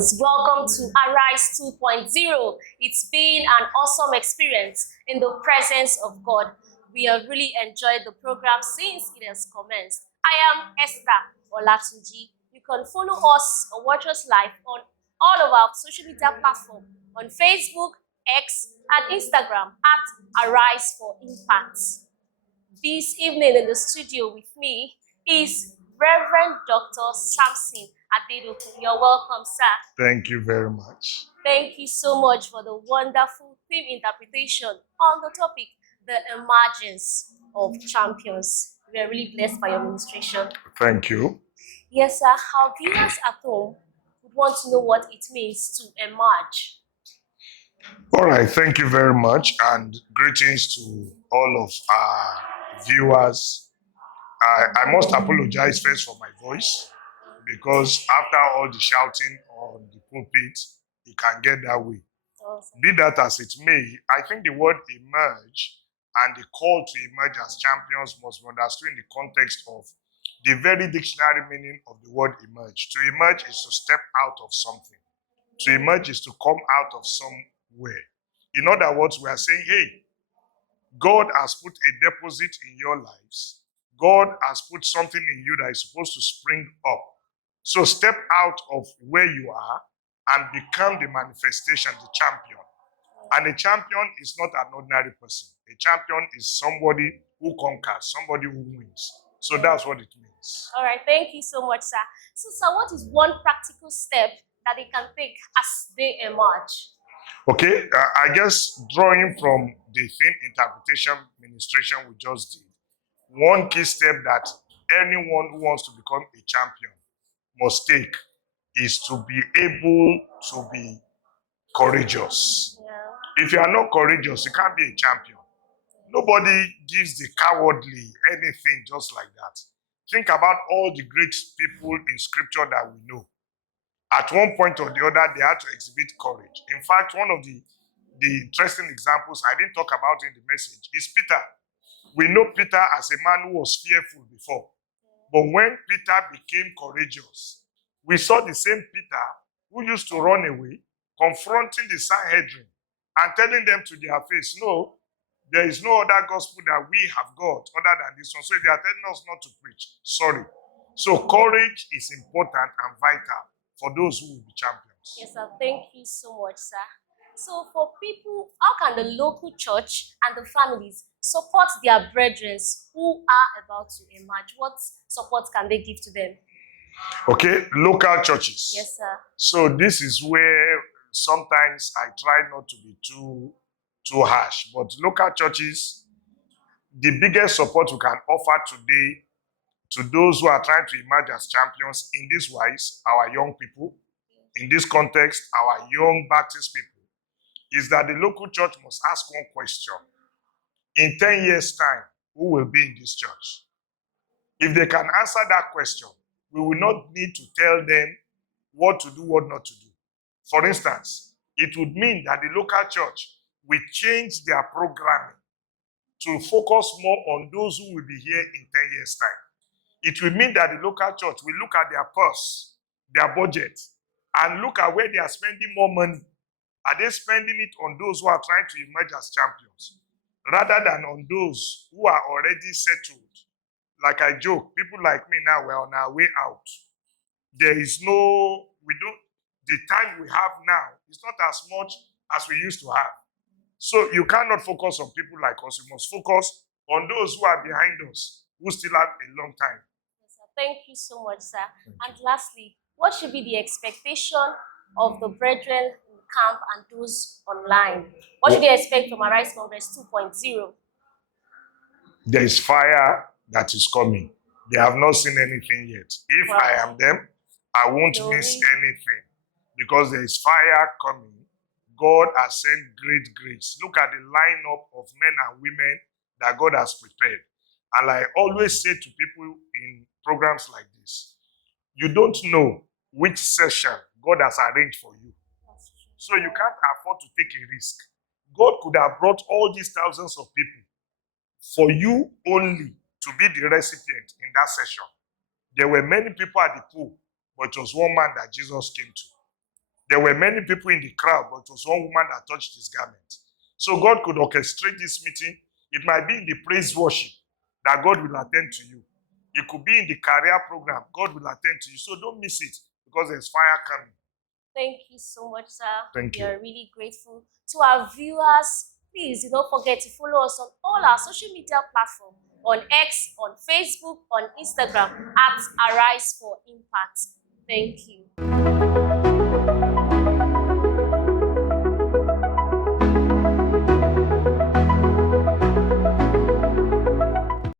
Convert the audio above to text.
champions, welcome to Arise 2.0. It's been an awesome experience in the presence of God. We have really enjoyed the program since it has commenced. I am Esther Olatunji. You can follow us or watch us live on all of our social media platforms on Facebook, X, and Instagram at Arise for Impact. This evening in the studio with me is Reverend Dr. Samson Adedokun. You're welcome, sir. Thank you very much. Thank you so much for the wonderful theme interpretation on the topic, the emergence of champions. We are really blessed by your ministration. Thank you. Yes, sir. Our viewers at home would want to know what it means to emerge. All right, thank you very much, and greetings to all of our viewers. I must apologize first for my voice, because after all the shouting on the pulpit, it can get that way. Awesome. Be that as it may, I think the word emerge and the call to emerge as champions must be understood in the context of the very dictionary meaning of the word emerge. To emerge is to step out of something. To emerge is to come out of somewhere. In other words, we are saying, hey, God has put a deposit in your lives. God has put something in you that is supposed to spring up. So step out of where you are and become the manifestation, the champion. And a champion is not an ordinary person. A champion is somebody who conquers, somebody who wins. So that's what it means. All right, thank you so much, sir. So, sir, what is one practical step that they can take as they emerge? Okay, I guess drawing from the theme interpretation ministration we just did, one key step that anyone who wants to become a champion must take is to be able to be courageous. Yeah. If you are not courageous, you can't be a champion. Nobody gives the cowardly anything just like that. Think about all the great people in scripture that we know. At one point or the other, they had to exhibit courage. In fact, one of the interesting examples I didn't talk about in the message is Peter. We know Peter as a man who was fearful before. But when Peter became courageous, we saw the same Peter who used to run away, confronting the Sanhedrin and telling them to their face, no, there is no other gospel that we have got other than this one. So if they are telling us not to preach, sorry. So courage is important and vital for those who will be champions. Yes, sir. Thank you so much, sir. So for people, how can the local church and the families support their brethren who are about to emerge? What support can they give to them? Okay, local churches. Yes, sir. So this is where sometimes I try not to be too harsh, but local churches, the biggest support we can offer today to those who are trying to emerge as champions in this wise, our young people, in this context, our young Baptist people, is that the local church must ask one question. In 10 years' time, who will be in this church? If they can answer that question, we will not need to tell them what to do, what not to do. For instance, it would mean that the local church will change their programming to focus more on those who will be here in 10 years' time. It will mean that the local church will look at their purse, their budget, and look at where they are spending more money. Are they spending it on those who are trying to emerge as champions, rather than on those who are already settled? Like I joke, people like me now, we're on our way out. The time we have now is not as much as we used to have. So you cannot focus on people like us. You must focus on those who are behind us, who still have a long time. Yes, sir. Thank you so much, sir. And lastly, what should be the expectation of the brethren in the camp and those online? What should they expect from Arise Congress 2.0? There is fire that is coming. They have not seen anything yet. If Wow. I am them, I won't miss anything, because there is fire coming. God has sent great grace. Look at the lineup of men and women that God has prepared. And I always say to people in programs like this, you don't know which session God has arranged for you. So you can't afford to take a risk. God could have brought all these thousands of people for you only to be the recipient in that session. There were many people at the pool, but it was one man that Jesus came to. There were many people in the crowd, but it was one woman that touched his garment. So God could orchestrate this meeting. It might be in the praise worship that God will attend to you. It could be in the career program. God will attend to you. So don't miss it because there's fire coming. Thank you so much, sir. Thank We you. are really grateful. To our viewers, please don't forget to follow us on all our social media platforms, on X, on Facebook, on Instagram, at Arise for Impact. Thank you.